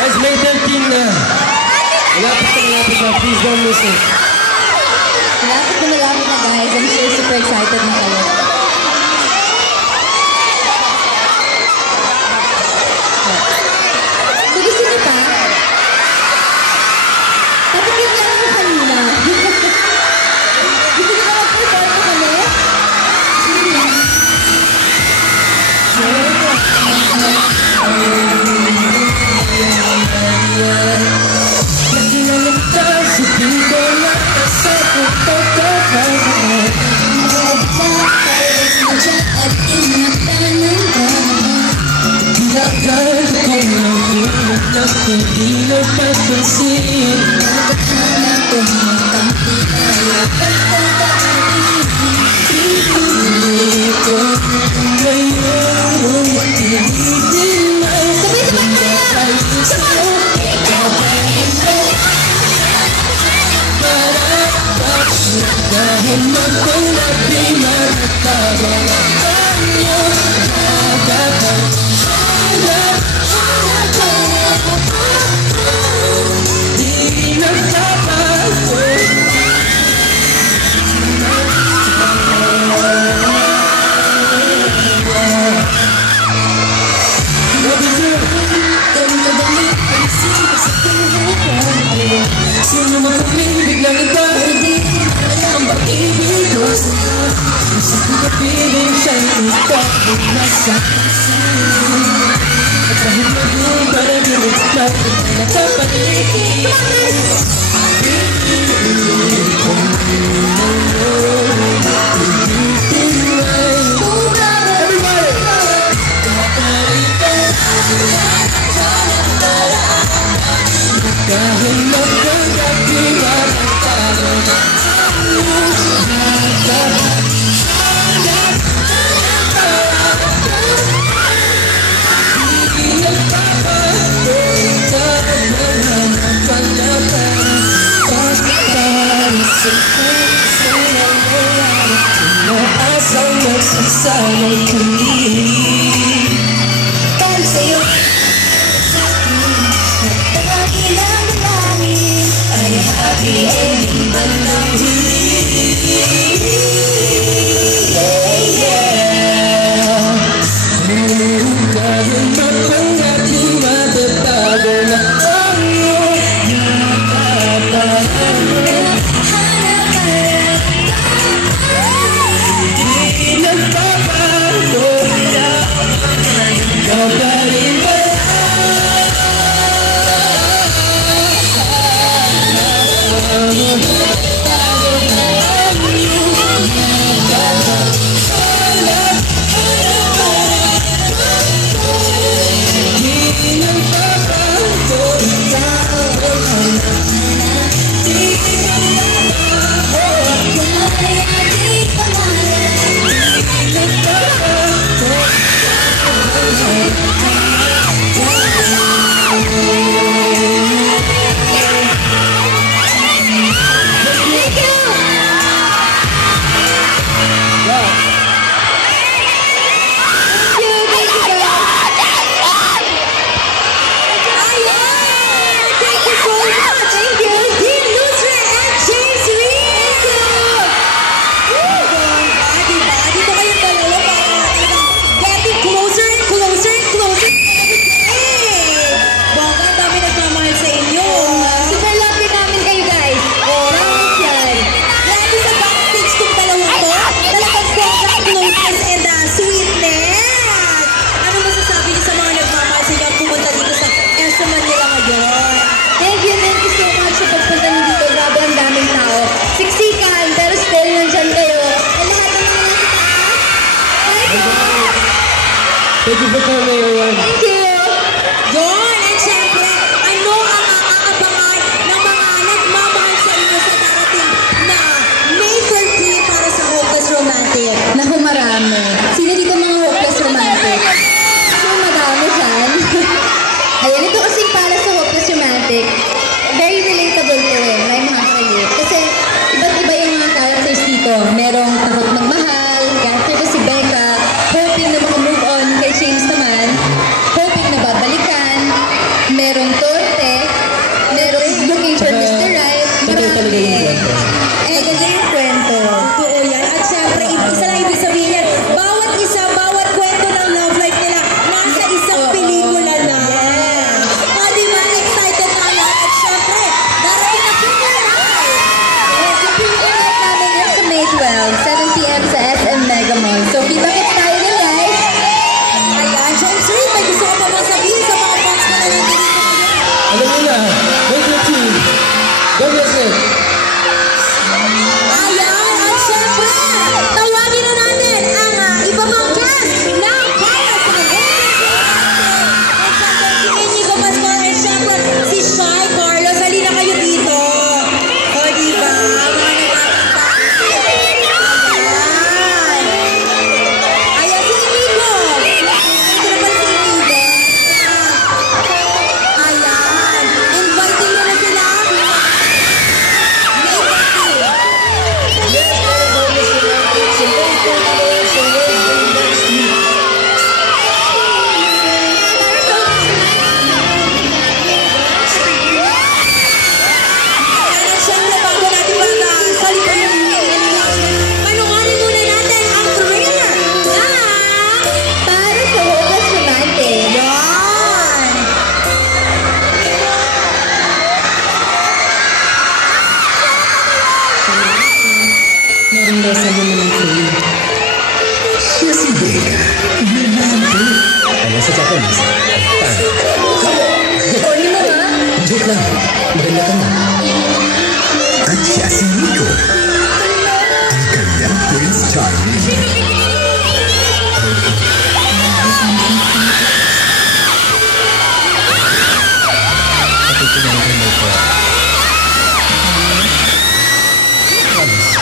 Guys, May 13 na. Malapit na. Please don't miss it. Malapit na guys. I'm sure super excited na kayo. So gusto niyo pa? Tapos yung lang yung kanina. Gusto niyo pa mag-perform ko kami? Sige lang. Hindi napapansin naghahanap ko ng kampilaya pagkakainig ko ngayon tinitin na sabay sa'yo ikabahin mo para dahil magkulap di magkabang tayo nagkabang sino magpapibig lang ito ang pag-ibig ko sa'yo sa pagkapiling siya'y ito kung nasa kasin at dahil maging parang yung natin na nakapaligid kahit magkagagiwan ang talo na asal magsasanay kami dahil sa'yo nagtagilang langit ay happy-ending bandang huli kahit mapangat di matatago na ang iyong nakapahan Thank you for coming, everyone. Thank you. Yun! At syempre, ano ang aabangan ng mga nagmamahal sa inyo sa darating na May 13 para sa Hopeless Romantic? Naku, marami. Sino dito mga hopeless romantic? So, madami dyan. Ayan, ito kasing para sa hopeless romantic. Very relatable to eh. May makaka-relate. Kasi, iba't iba yung mga characters dito. Merong takot magmahal. Character ko si Becca. Hoping na makamove on. Kay James naman. Hoping na babalikan. Merong torpe. Merong looking for Mr. Right. Totoo talaga yung kwento. Eh, ganda yung kwento. Totoo yan. At syempre, isa lang ibig sabihin yan. Bawat isa, bawat kwento ng love life nila, nasa isang pelikula na. Di ba? Excited na lahat. At syempre, darating na premiere night. Yes, yung premiere night namin is sa May 12, 7 p.m. sa SM Mega Mall. So, kita-kits tayo nun, guys. Ayan, James Reid, may gusto ko pa bang sabihin sa mga fans ko na nandito ngayon? Alam niyo na, May 13. God bless you. Ayan, at syempre, tawagin na natin ang iba pang cast ng para sa Hopeless Romantic. At syempre, si Inigo Pascual at syempre, si Shy Carlos. Halina kayo dito. O, diba? Mga nagkakita. Ayan. Ayan, si Inigo. Ito na pala si Inigo. Ayan. Inviting nyo na sila. May 13. Yes, para sa Hopeless Romantic. So, May 13 so Wednesday next week. At syempre, bago natin magsalita yung announcement, panoorin muna natin ang trailer na Para sa hopeless romantic. yan! Meron daw sabi mo ng train. Siya si Becca, romante. Ano sa Japanese? Corny mo ba? Joke lang. Maganda ka na. At siya si Nico, ang kanyang Prince Charming. Patutunan ko mo ko. Promise.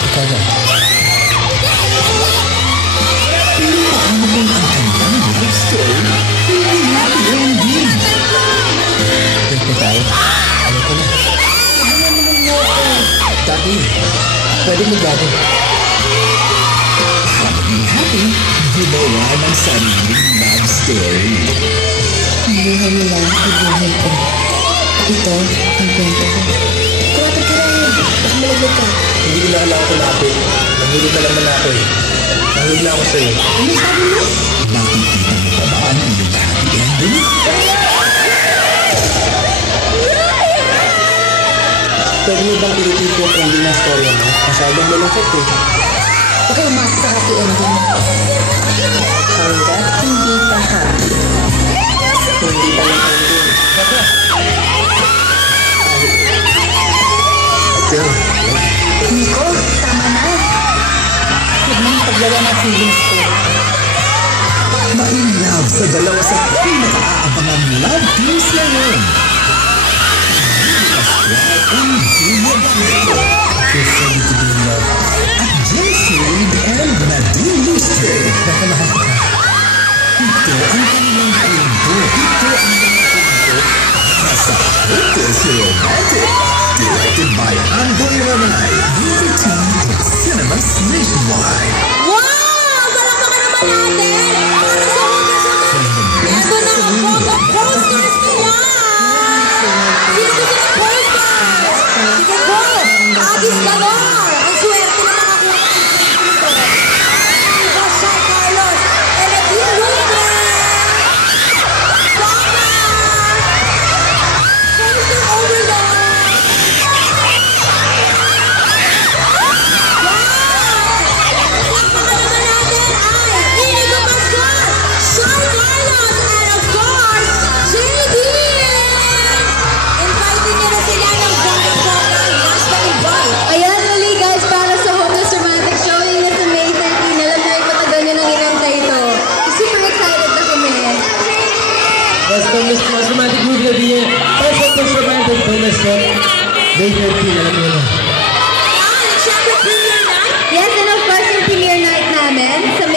Ikaw na. Pero paano kung ang kanyang love story hindi happy ending? Break na tayo. Ayaw ko na. Dati, pwede mo dati. Para maging happy, gumawa ng sariling love story. Buhay nila, buhay ko. Ito, ang kwento ko. Kuwatan ka rin. Baka malaglag ka. Hindi ko na kailangan ko lapit. Nahulog na naman ako eh. Nahulog na ako sa'yo. Ano sabi mo? Nakikita mo pa ba ang iyong happy ending? Pwede mo bang i-repeat yung ending ng story mo? Masyadong malungkot eh. Huwag kayo umasa sa happy ending. Sayang ka? Hindi pa happy. Hindi pa lang ending. Baka. Pero, Nico, tama na. Huwag mo yung paglawan ng feelings ko. ma-in-love sa dalawa sa pinaka-aabangang love teams ngayon. Pascual and Julia Barreto. You're so good to be in love. At James Reid and Nadine Lustre. Baka mahal ko ka. Ito ang kanilang kwento. Ito ang mga kwento sa Hopeless Romantic. Directed by Andoy Ramay. Movie team in cinemas nationwide. Wow! Palakpakan naman natin! Para sa Hopeless Romantic! Eto na ang photo posters nila! Sino gusto ng posters? Sige po! Agis Galor! Ang swerte na makakuha ng swerte nito. Inigo Shy Carlos! And Nadine Lustre! Baka! Poster overload! Ayan, muli May 13, alam mo na. Yan, syempre premiere night. Yes, and of course, yung premiere night namin sa